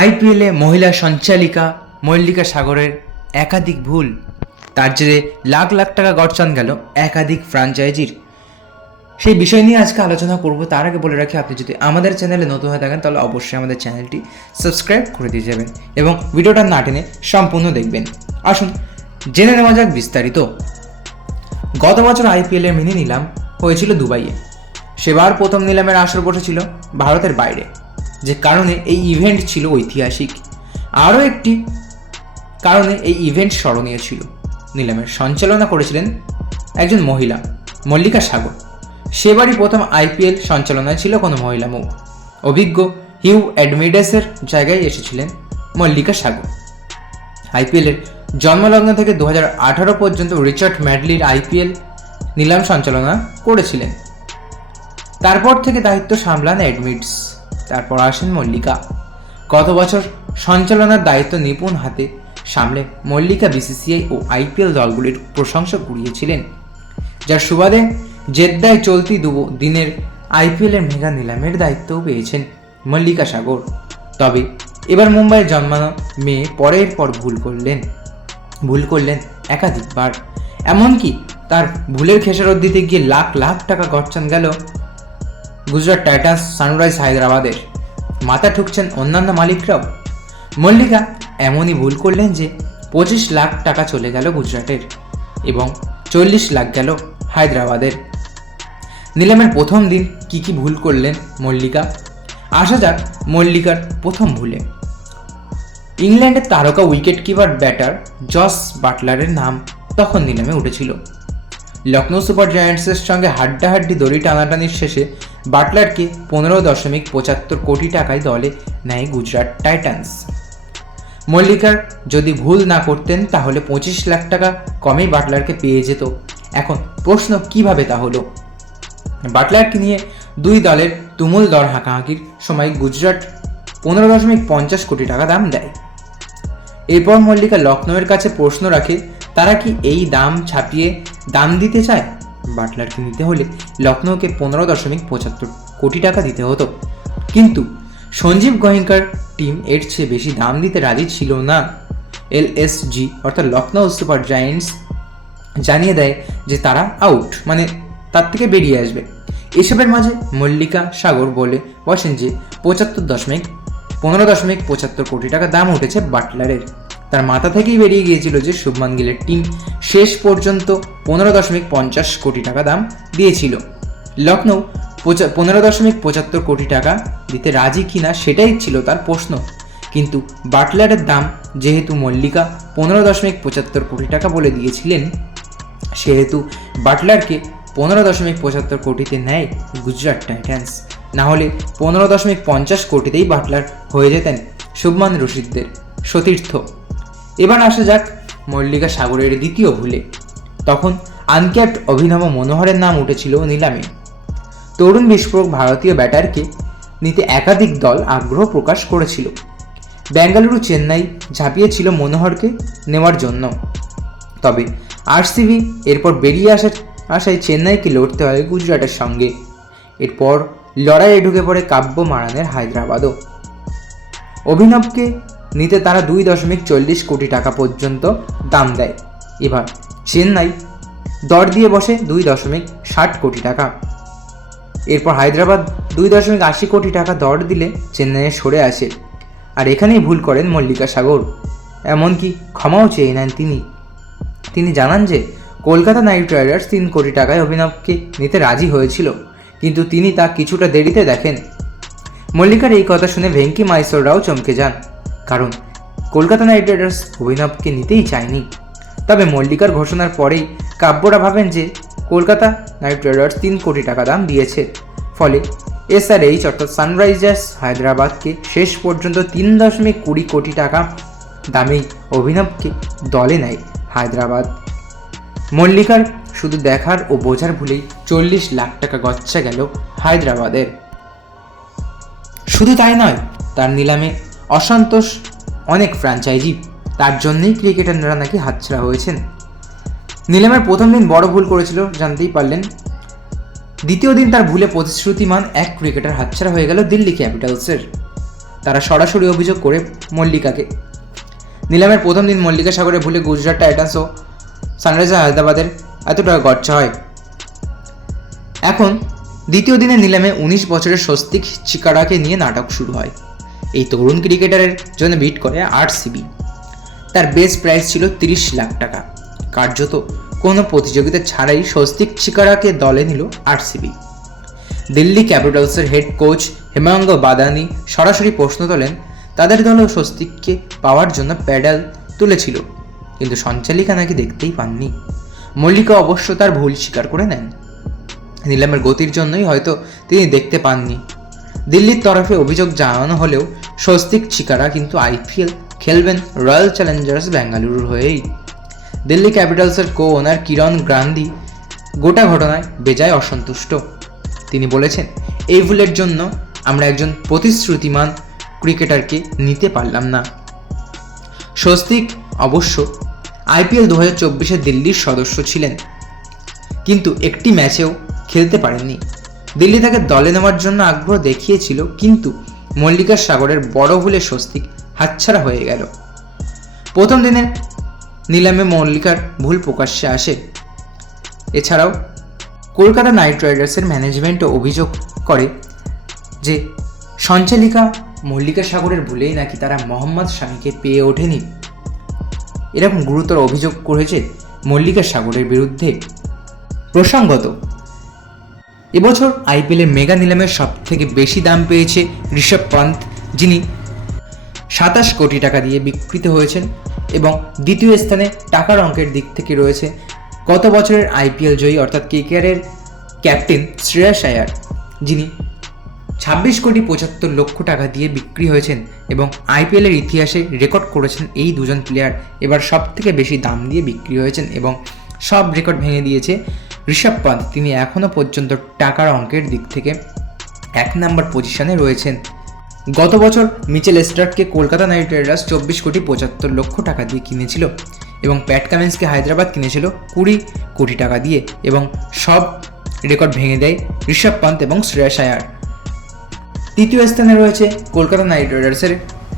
আইপিএলে মহিলা সঞ্চালিকা মল্লিকা সাগরের একাধিক ভুল। তার জেরে লাখ লাখ টাকা গড়চান গেল একাধিক ফ্র্যাঞ্চাইজির সেই বিষয় নিয়ে আজকে আলোচনা করব, তার আগে বলে রাখি, আপনি যদি আমাদের চ্যানেলে নতুন হয়ে থাকেন, তাহলে অবশ্যই আমাদের চ্যানেলটি সাবস্ক্রাইব করে দিয়ে যাবেন এবং ভিডিওটা না টেনে সম্পূর্ণ দেখবেন। আসুন, জেনে নেওয়া যাক বিস্তারিত। গত বছর আইপিএলের মিনি নিলাম হয়েছিল দুবাইয়ে। সেবার প্রথম নিলামের আসর বসেছিল ভারতের বাইরে। যে কারণে এই ইভেন্ট ছিল ঐতিহাসিক। আরও একটি কারণে এই ইভেন্ট স্মরণীয় ছিল। নিলামের সঞ্চালনা করেছিলেন একজন মহিলা, মল্লিকা সাগর। সেবারই প্রথম আইপিএল সঞ্চালনায় ছিল কোনো মহিলা মুখ। অভিজ্ঞ হিউ অ্যাডমিডাসের জায়গায় এসেছিলেন মল্লিকা সাগর। আইপিএলের জন্মলগ্ন থেকে দু আঠারো পর্যন্ত রিচার্ড ম্যাডলির আইপিএল নিলাম সঞ্চালনা করেছিলেন। তারপর থেকে দায়িত্ব সামলান অ্যাডমিটস তারপর আসেন মল্লিকা। গত বছর সঞ্চালনার দায়িত্ব নিপুণ হাতে সামলে মল্লিকা বিসিসিআই ও আইপিএল দলগুলির প্রশংসা কুড়িয়েছিলেন, যার সুবাদে জেদ্দায় চলতি দু দিনের আইপিএলের মেগা নিলামের দায়িত্বও পেয়েছেন মল্লিকা সাগর। তবে এবার মুম্বাইয়ে জন্মানো মেয়ে পরের পর ভুল করলেন ভুল করলেন একাধিকবার। এমনকি তার ভুলের খেসারত দিতে গিয়ে লাখ লাখ টাকা গচ্ছান গেল গুজরাট টাইটান্স, সানরাইজ হায়দ্রাবাদের মাথা ঠুকছেন অন্যান্য মালিকরাও। মল্লিকা এমনই ভুল করলেন যে পঁচিশ লাখ টাকা চলে গেল গুজরাটের এবং চল্লিশ লাখ গেল হায়দ্রাবাদের। নিলামের প্রথম দিন কি কি ভুল করলেন মল্লিকা? আসা যাক মল্লিকার প্রথম ভুলে। ইংল্যান্ডের তারকা উইকেট কিপার, ব্যাটার জস বাটলারের নাম তখন নিলামে উঠেছিল। লখনৌ সুপার জায়ান্টসের সঙ্গে হাড্ডাহাড্ডি দড়ি টানাটানির শেষে বাটলারকে পনেরো দশমিক পঁচাত্তর কোটি টাকায় দলে নেয় গুজরাট টাইটান্স। মল্লিকার যদি ভুল না করতেন, তাহলে পঁচিশ লাখ টাকা কমেই বাটলারকে পেয়ে যেত। এখন প্রশ্ন কীভাবে তা হলো? বাটলারকে নিয়ে দুই দলের তুমুল দর হাঁকাহাঁকির সময় গুজরাট পনেরো দশমিক পঞ্চাশ কোটি টাকা দাম দেয়। এরপর মল্লিকা লখনৌয়ের কাছে প্রশ্ন রাখে, তারা কি এই দাম ছাপিয়ে দাম দিতে চায়? বাটলারকে নিতে হলে লখনৌকে পনেরো দশমিক পঁচাত্তর কোটি টাকা দিতে হতো। কিন্তু সঞ্জীব গোয়েঙ্কার টিম এর চেয়ে বেশি দাম দিতে রাজি ছিল না। এলএসজি অর্থাৎ লখনৌ সুপার জায়েন্টস জানিয়ে দেয় যে তারা আউট মানে তার থেকে বেরিয়ে আসবে। এসবের মাঝে মল্লিকা সাগর বলে বসেন যে পঁচাত্তর দশমিক, পনেরো দশমিক পঁচাত্তর কোটি টাকা দাম উঠেছে বাটলারের। তার মাথা থেকেই বেরিয়ে গিয়েছিল যে শুভমান গিলের টিম শেষ পর্যন্ত পনেরো দশমিক পঞ্চাশ কোটি টাকা দাম দিয়েছিল। লখনৌ পনেরো দশমিক পঁচাত্তর কোটি টাকা দিতে রাজি কিনা সেটাই ছিল তার প্রশ্ন। কিন্তু বাটলারের দাম, যেহেতু মল্লিকা পনেরো দশমিক পঁচাত্তর কোটি টাকা বলে দিয়েছিলেন, সেহেতু বাটলারকে পনেরো দশমিক পঁচাত্তর কোটিতে নেয় গুজরাট টাইটান্স। না হলে পনেরো দশমিক পঞ্চাশ কোটিতেই বাটলার হয়ে যেতেন শুভমান রশিদদের সতীর্থ। এবার আসা যাক মল্লিকা সাগরের দ্বিতীয় ভুলে। তখন আনক্যাপ্ট অভিনব মনোহরের নাম উঠেছিল নিলামে। তরুণ বিস্ফোরক ভারতীয় ব্যাটারকে নিতে একাধিক দল আগ্রহ প্রকাশ করেছিল। বেঙ্গালুরু চেন্নাই ঝাঁপিয়েছিল মনোহরকে নেওয়ার জন্য। তবে আরসিবি এরপর বেরিয়ে আসার আসায় চেন্নাইকে লড়তে হয় গুজরাটের সঙ্গে। এরপর লড়াইয়ে ঢুকে পড়ে কাব্য মারানের হায়দ্রাবাদও। অভিনবকে নিতে তারা দুই দশমিক চল্লিশ কোটি টাকা পর্যন্ত দাম দেয়। এবার চেন্নাই দর দিয়ে বসে দুই দশমিক ষাট কোটি টাকা। এরপর হায়দ্রাবাদ দুই দশমিক আশি কোটি টাকা দর দিলে চেন্নাইয়ে সরে আসে। আর এখানেই ভুল করেন মল্লিকা সাগর এমনকি ক্ষমাও চেয়ে নেন তিনি। তিনি জানান যে, কলকাতা নাইট রাইডার্স তিন কোটি টাকায় অভিনবকে নিতে রাজি হয়েছিল, কিন্তু তিনি তা কিছুটা দেরিতে দেখেন। মল্লিকার এই কথা শুনে ভেঙ্কি মাইসোররাও চমকে যান। কারণ কলকাতা নাইট রাইডার্স অভিনবকে নিতেই চায়নি। তবে মল্লিকার ঘোষণার পরেই কাব্যরা ভাবেন যে কলকাতা নাইট রাইডার্স তিন কোটি টাকা দাম দিয়েছে। ফলে এসআরএইচ অর্থাৎ সানরাইজার্স হায়দ্রাবাদকে শেষ পর্যন্ত তিন দশমিক কুড়ি কোটি টাকা দামেই অভিনবকে দলে নেয় হায়দ্রাবাদ। মল্লিকার শুধু দেখার ও বোঝার ভুলেই চল্লিশ লাখ টাকা গচ্ছা গেল হায়দ্রাবাদের। শুধু তাই নয়, তার নিলামে অসন্তোষ অনেক ফ্র্যাঞ্চাইজি তার জন্যই ক্রিকেটাররা নাকি হাতছাড়া হয়েছেন। নিলামের প্রথম দিন বড় ভুল করেছিল, জানতেই পারলেন। দ্বিতীয় দিন তার ভুলে প্রতিশ্রুতিমান এক ক্রিকেটার হাতছাড়া হয়ে গেল দিল্লি ক্যাপিটালসের তারা সরাসরি অভিযোগ করে মল্লিকাকে। নিলামের প্রথম দিন মল্লিকা সাগরে ভুলে গুজরাট টাইটান্স ও সানরাইজার হায়দ্রাবাদের এত টাকা হয়। এখন, দ্বিতীয় দিনে নিলামে উনিশ বছরের স্বস্তিক চিকারাকে নিয়ে নাটক শুরু হয়। এই তরুণ ক্রিকেটারের জন্য বিট করে আরসিবি তার বেস প্রাইস ছিল তিরিশ লাখ টাকা। কার্যত কোনো প্রতিযোগিতা ছাড়াই স্বস্তিক চিকারাকে দলে নিল আরসিবি দিল্লি ক্যাপিটালসের হেড কোচ হেমাঙ্গ বাদানি সরাসরি প্রশ্ন তোলেন, তাদের দলও স্বস্তিককে পাওয়ার জন্য প্যাডাল তুলেছিল, কিন্তু সঞ্চালিকা নাকি দেখতেই পাননি। মল্লিকা অবশ্য তার ভুল স্বীকার করে নেন। নিলামের গতির জন্যই হয়তো তিনি দেখতে পাননি। দিল্লির তরফে অভিযোগ জানানো হলেও স্বস্তিক চিকারা কিন্তু আইপিএল খেলবেন রয়্যাল চ্যালেঞ্জার্স বেঙ্গালুরুর হয়েই। দিল্লি ক্যাপিটালসের কো ওনার কিরণ গ্রান্দি গোটা ঘটনায় বেজায় অসন্তুষ্ট। তিনি বলেছেন, এই ভুলের জন্য আমরা একজন প্রতিশ্রুতিমান ক্রিকেটারকে নিতে পারলাম না। স্বস্তিক অবশ্য আইপিএল দু হাজার চব্বিশে দিল্লির সদস্য ছিলেন, কিন্তু একটি ম্যাচেও খেলতে পারেননি। দিল্লি তাকে দলে নেওয়ার জন্য আগ্রহ দেখিয়েছিল, কিন্তু মল্লিকা সাগরের বড় ভুলে স্বস্তিক হাতছাড়া হয়ে গেল। প্রথম দিনের নিলামে মল্লিকার ভুল প্রকাশ্যে আসে। এছাড়াও কলকাতা নাইট রাইডার্সের ম্যানেজমেন্টও অভিযোগ করে যে, সঞ্চালিকা মল্লিকা সাগরের ভুলেই নাকি তারা মোহাম্মদ শামিকে পেয়ে ওঠেনি। এরকম গুরুতর অভিযোগ করেছে মল্লিকা সাগরের বিরুদ্ধে। প্রসঙ্গত এবছর আইপিএলের মেগা নিলামের সব থেকে বেশি দাম পেয়েছে ঋষভ পান্ত যিনি সাতাশ কোটি টাকা দিয়ে বিকৃত হয়েছেন এবং দ্বিতীয় স্থানে টাকার অঙ্কের দিক থেকে রয়েছে গত বছরের আইপিএল জয়ী অর্থাৎ কেকেআরের ক্যাপ্টেন শ্রেয়াস আয়ার যিনি ছাব্বিশ কোটি পঁচাত্তর লক্ষ টাকা দিয়ে বিক্রি হয়েছেন এবং আইপিএলের ইতিহাসে রেকর্ড করেছেন এই দুজন প্লেয়ার। এবার সব থেকে বেশি দাম দিয়ে বিক্রি হয়েছেন এবং সব রেকর্ড ভেঙে দিয়েছে ঋষভ পান্ত তিনি এখনও পর্যন্ত টাকার অঙ্কের দিক থেকে এক নম্বর পজিশনে রয়েছেন। গত বছর মিচেল স্টার্ককে কলকাতা নাইট রাইডার্স চব্বিশ কোটি পঁচাত্তর লক্ষ টাকা দিয়ে কিনেছিল এবং প্যাট কামিন্সকে হায়দ্রাবাদ কিনেছিল কুড়ি কোটি টাকা দিয়ে এবং সব রেকর্ড ভেঙে দেয় ঋষভ পান্ত এবং শ্রেয়াস আয়ার। তৃতীয় স্থানে রয়েছে কলকাতা নাইট রাইডার্সের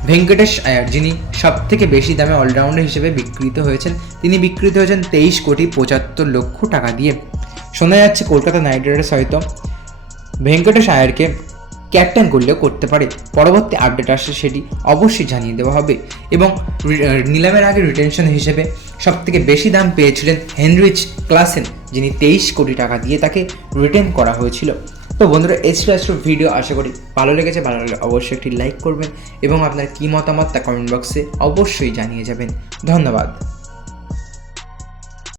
ভেঙ্কটেশ আয়ার, যিনি সব থেকে বেশি দামে অলরাউন্ডার হিসেবে বিক্রিত হয়েছেন। তিনি বিক্রিত হয়েছেন তেইশ কোটি পঁচাত্তর লক্ষ টাকা দিয়ে। শোনা যাচ্ছে কলকাতা নাইট রাইডার্স হয়তো ভেঙ্কটেশ আয়ারকে ক্যাপ্টেন করলেও করতে পারে। পরবর্তী আপডেট আসলে সেটি অবশ্যই জানিয়ে দেওয়া হবে। এবং নিলামের আগে রিটেনশন হিসেবে সব থেকে বেশি দাম পেয়েছিলেন হেনরিচ ক্লাসেন, যিনি তেইশ কোটি টাকা দিয়ে তাকে রিটেন করা হয়েছিল। তো বন্ধুরা ছিল আজকের ভিডিও আশা করি ভালো লেগেছে। ভালো লাগলে অবশ্যই একটি লাইক করবেন এবং আপনার কী মতামত তা কমেন্ট বক্সে অবশ্যই জানিয়ে যাবেন। ধন্যবাদ।